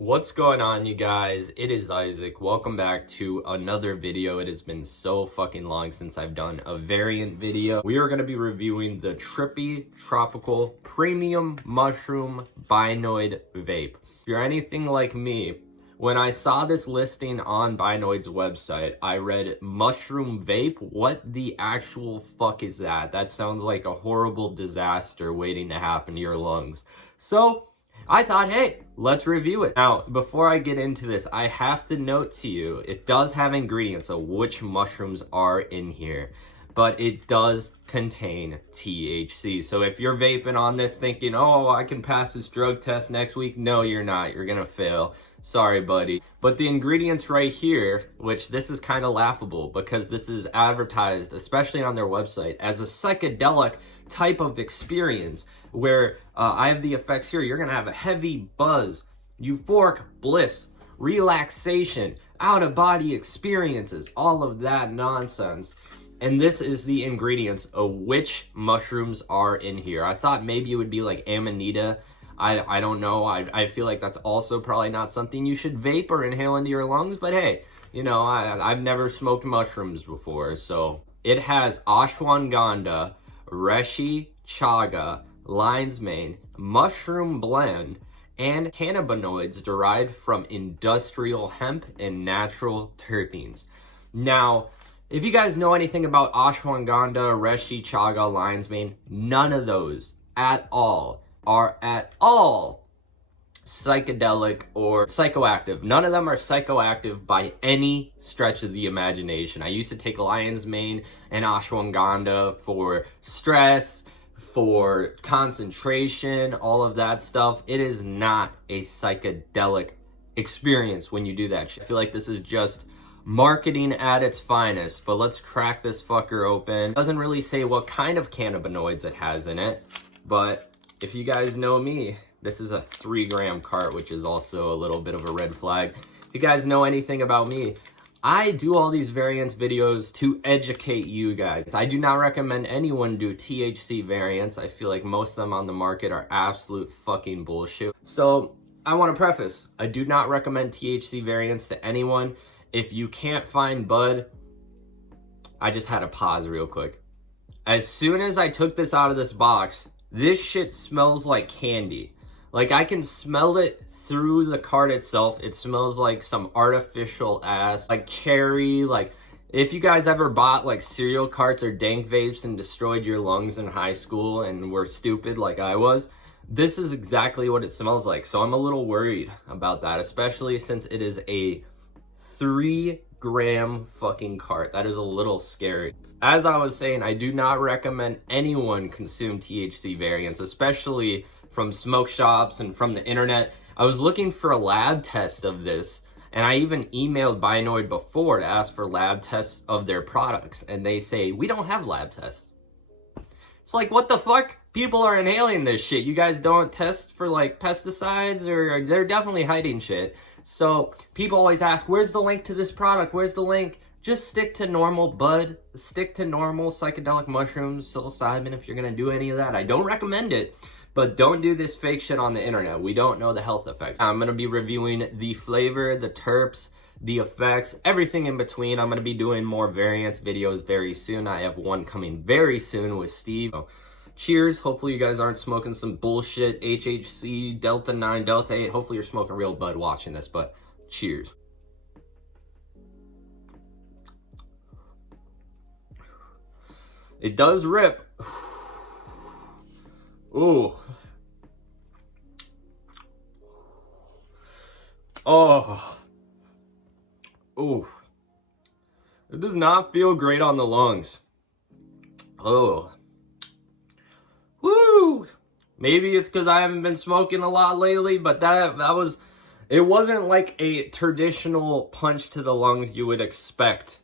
What's going on, you guys? It is Isaac. Welcome back to another video. It has been so fucking long since I've done a variant video. We are going to be reviewing the Trippy Tropical Premium Mushroom Binoid Vape. If you're anything like me, when I saw this listing on Binoid's website, I read mushroom vape. What the actual fuck is that? That sounds like a horrible disaster waiting to happen to your lungs. So I thought, hey, let's review it. Now, before I get into this, I have to note to you, it does have ingredients of which mushrooms are in here, but it does contain THC. So if you're vaping on this thinking, oh, I can pass this drug test next week, no, you're not. You're gonna fail. Sorry, buddy. But the ingredients right here, which this is kind of laughable because this is advertised, especially on their website, as a psychedelic type of experience where I have the effects here. You're gonna have a heavy buzz, euphoric bliss, relaxation, out-of-body experiences, all of that nonsense. And this is the ingredients of which mushrooms are in here. I thought maybe it would be like Amanita. I don't know. I feel like that's also probably not something you should vape or inhale into your lungs. But hey, you know, I've never smoked mushrooms before. So it has ashwagandha, reishi, chaga, lion's mane, mushroom blend, and cannabinoids derived from industrial hemp and natural terpenes. Now, if you guys know anything about ashwagandha, reishi, chaga, lion's mane, none of those at all are at all psychedelic or psychoactive. None of them are psychoactive by any stretch of the imagination. I used to take lion's mane and ashwagandha for stress, for concentration, all of that stuff. It is not a psychedelic experience when you do that shit. I feel like this is just marketing at its finest, but let's crack this fucker open. It doesn't really say what kind of cannabinoids it has in it, but if you guys know me, this is a 3-gram cart, which is also a little bit of a red flag. If you guys know anything about me, I do all these variants videos to educate you guys. I do not recommend anyone do THC variants. I feel like most of them on the market are absolute fucking bullshit. So I want to preface, I do not recommend THC variants to anyone. If you can't find bud, I just had to pause real quick. As soon as I took this out of this box, this shit smells like candy. Like, I can smell it through the cart itself. It smells like some artificial ass, like cherry. Like, if you guys ever bought like cereal carts or dank vapes and destroyed your lungs in high school and were stupid like I was, this is exactly what it smells like. So I'm a little worried about that, especially since it is a 3-gram fucking cart. That is a little scary. As I was saying, I do not recommend anyone consume THC variants, especially from smoke shops and from the internet. I was looking for a lab test of this, and I even emailed Binoid before to ask for lab tests of their products, and they say, we don't have lab tests. It's like, what the fuck? People are inhaling this shit. You guys don't test for like pesticides, or they're definitely hiding shit. So people always ask, where's the link to this product? Where's the link? Just stick to normal bud, stick to normal psychedelic mushrooms, psilocybin if you're gonna do any of that. I don't recommend it, but don't do this fake shit on the internet. We don't know the health effects. I'm gonna be reviewing the flavor, the terps, the effects, everything in between. I'm gonna be doing more variants videos very soon. I have one coming very soon with Steve. So, cheers. Hopefully you guys aren't smoking some bullshit HHC, Delta 9, Delta 8. Hopefully you're smoking real bud watching this, but cheers. It does rip. Ooh. Oh. Ooh. It does not feel great on the lungs. Oh. Woo! Maybe it's because I haven't been smoking a lot lately, but it wasn't like a traditional punch to the lungs you would expect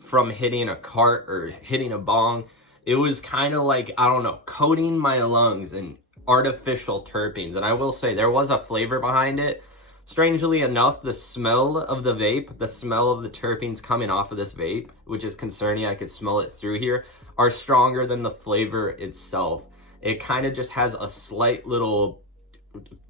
from hitting a cart or hitting a bong. It was kind of like, I don't know, coating my lungs in artificial terpenes. And I will say, there was a flavor behind it. Strangely enough, the smell of the vape, the smell of the terpenes coming off of this vape, which is concerning, I could smell it through here, are stronger than the flavor itself. It kind of just has a slight little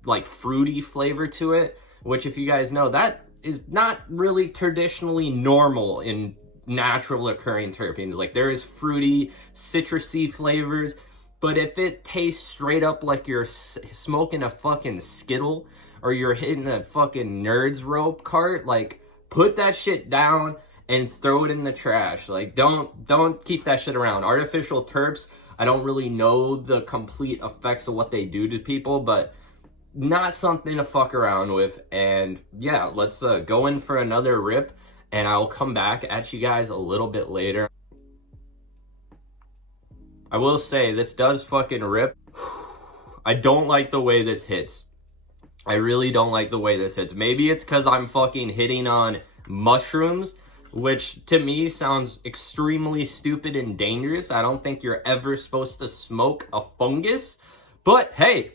like fruity flavor to it, which if you guys know, that is not really traditionally normal in natural occurring terpenes. Like there is fruity, citrusy flavors, but if it tastes straight up like you're smoking a fucking Skittle or you're hitting a fucking Nerds rope cart, like put that shit down and throw it in the trash. Like don't keep that shit around. Artificial terps, I don't really know the complete effects of what they do to people, but not something to fuck around with. And yeah, let's go in for another rip, and I'll come back at you guys a little bit later. I will say, this does fucking rip. I don't like the way this hits. I really don't like the way this hits. Maybe it's because I'm fucking hitting on mushrooms, which to me sounds extremely stupid and dangerous. I don't think you're ever supposed to smoke a fungus, but hey,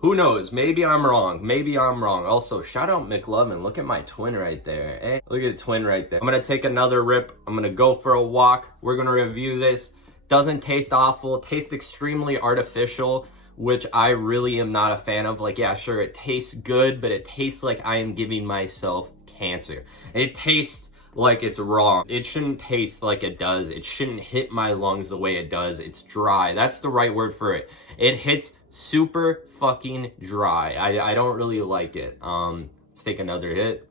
who knows? Maybe I'm wrong. Maybe I'm wrong. Also, shout out McLovin. Look at my twin right there. Hey, look at the twin right there. I'm going to take another rip. I'm going to go for a walk. We're going to review this. Doesn't taste awful. Tastes extremely artificial, which I really am not a fan of. Like, yeah, sure, it tastes good, but it tastes like I am giving myself cancer. It tastes like it's wrong. It shouldn't taste like it does. It shouldn't hit my lungs the way it does. It's dry. That's the right word for it. It hits super fucking dry. I don't really like it. Let's take another hit.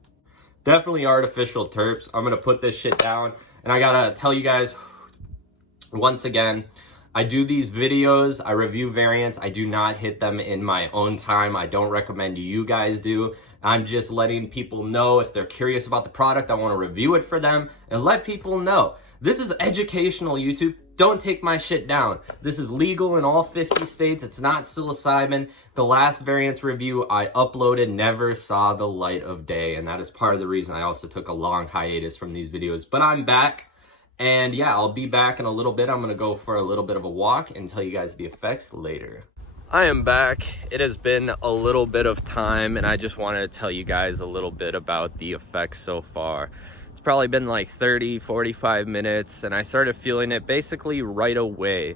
Definitely artificial terps. I'm gonna put this shit down, and I gotta tell you guys once again, I do these videos, I review variants, I do not hit them in my own time. I don't recommend you guys do. I'm just letting people know if they're curious about the product, I want to review it for them and let people know. This is educational, YouTube. Don't take my shit down. This is legal in all 50 states. It's not psilocybin. The last variants review I uploaded never saw the light of day, and that is part of the reason I also took a long hiatus from these videos. But I'm back. And yeah, I'll be back in a little bit. I'm going to go for a little bit of a walk and tell you guys the effects later. I am back. It has been a little bit of time, and I just wanted to tell you guys a little bit about the effects so far. It's probably been like 30, 45 minutes, and I started feeling it basically right away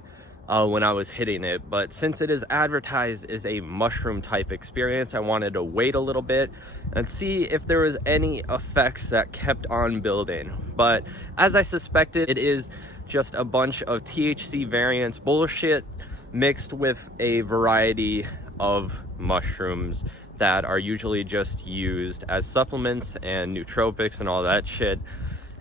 when I was hitting it. But since it is advertised as a mushroom type experience, I wanted to wait a little bit and see if there was any effects that kept on building. But as I suspected, it is just a bunch of THC variants bullshit mixed with a variety of mushrooms that are usually just used as supplements and nootropics and all that shit.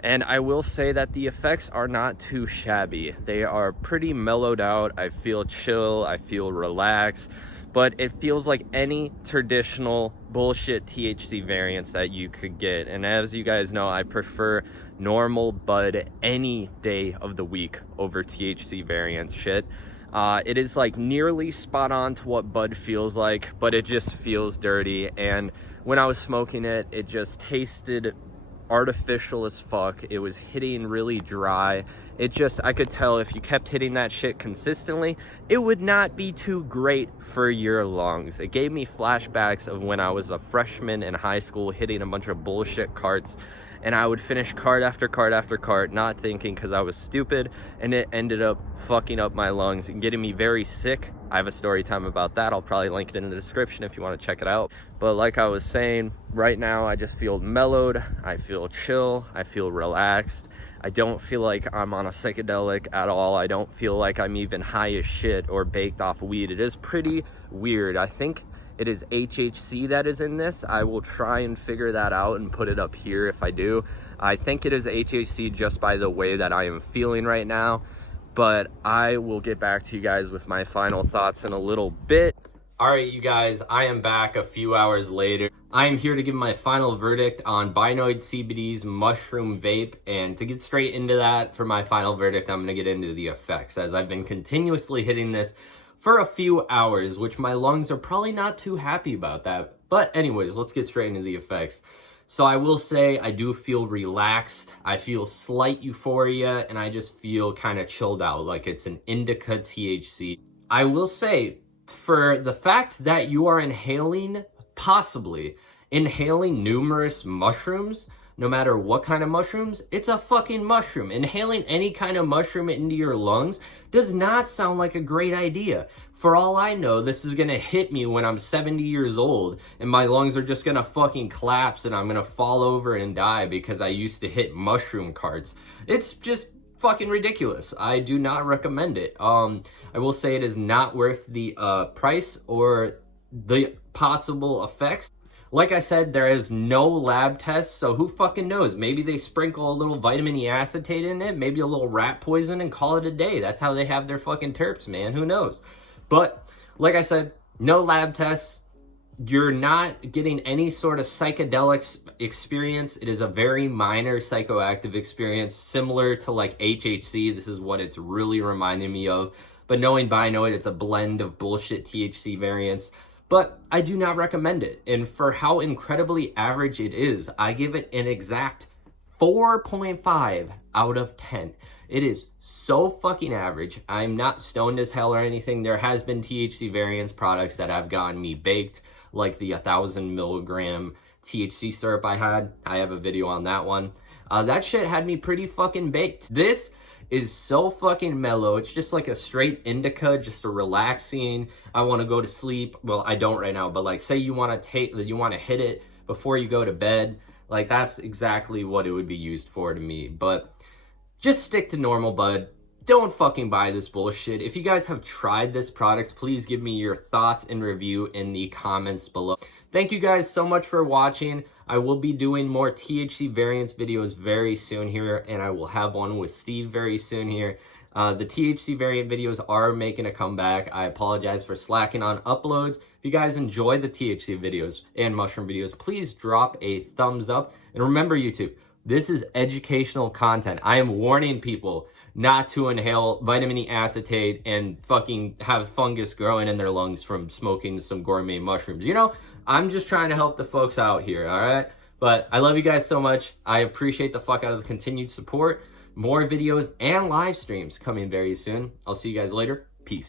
And I will say that the effects are not too shabby. They are pretty mellowed out. I feel chill, I feel relaxed, but it feels like any traditional bullshit THC variants that you could get. And as you guys know, I prefer normal bud any day of the week over THC variants shit. It is like nearly spot on to what bud feels like, but it just feels dirty. And when I was smoking it, it just tasted artificial as fuck. It was hitting really dry. It just, I could tell if you kept hitting that shit consistently, it would not be too great for your lungs. It gave me flashbacks of when I was a freshman in high school hitting a bunch of bullshit carts, and I would finish cart after cart after cart, not thinking because I was stupid, and it ended up fucking up my lungs and getting me very sick. I have a story time about that. I'll probably link it in the description if you want to check it out. But like I was saying, right now I just feel mellowed, I feel chill, I feel relaxed. I don't feel like I'm on a psychedelic at all. I don't feel like I'm even high as shit or baked off weed. It is pretty weird. I think it is HHC that is in this. I will try and figure that out and put it up here if I do. I think it is HHC just by the way that I am feeling right now, but I will get back to you guys with my final thoughts in a little bit. All right, you guys, I am back a few hours later. I am here to give my final verdict on Binoid CBD's mushroom vape, and to get straight into that, for my final verdict, I'm gonna get into the effects, as I've been continuously hitting this for a few hours, which my lungs are probably not too happy about that. But anyways, let's get straight into the effects. So I will say I do feel relaxed. I feel slight euphoria, and I just feel kind of chilled out, like it's an indica THC. I will say, for the fact that you are possibly inhaling numerous mushrooms, no matter what kind of mushrooms, it's a fucking mushroom. Inhaling any kind of mushroom into your lungs does not sound like a great idea. For all I know, this is gonna hit me when I'm 70 years old and my lungs are just gonna fucking collapse and I'm gonna fall over and die because I used to hit mushroom carts. It's just fucking ridiculous. I do not recommend it. I will say it is not worth the price or the possible effects. Like I said, there is no lab tests, so who fucking knows? Maybe they sprinkle a little vitamin E acetate in it, maybe a little rat poison, and call it a day. That's how they have their fucking terps, man. Who knows? But like I said, no lab tests. You're not getting any sort of psychedelic experience. It is a very minor psychoactive experience, similar to like HHC. This is what it's really reminding me of. But knowing by know it, it's a blend of bullshit THC variants. But I do not recommend it. And for how incredibly average it is, I give it an exact 4.5 out of 10. It is so fucking average. I'm not stoned as hell or anything. There has been THC variants products that have gotten me baked, like the 1,000 milligram THC syrup I had. I have a video on that one. That shit had me pretty fucking baked. This is so fucking mellow. It's just like a straight indica, just a relaxing, I want to go to sleep. Well, I don't right now, but like say you want to hit it before you go to bed. Like that's exactly what it would be used for to me. But just stick to normal bud. Don't fucking buy this bullshit. If you guys have tried this product, please give me your thoughts and review in the comments below. Thank you guys so much for watching. I will be doing more THC variants videos very soon here, and I will have one with Steve very soon here. The THC variant videos are making a comeback. I apologize for slacking on uploads. If you guys enjoy the THC videos and mushroom videos, please drop a thumbs up. And remember, YouTube, this is educational content. I am warning people not to inhale vitamin E acetate and fucking have fungus growing in their lungs from smoking some gourmet mushrooms. You know, I'm just trying to help the folks out here, all right? But I love you guys so much. I appreciate the fuck out of the continued support. More videos and live streams coming very soon. I'll see you guys later. Peace.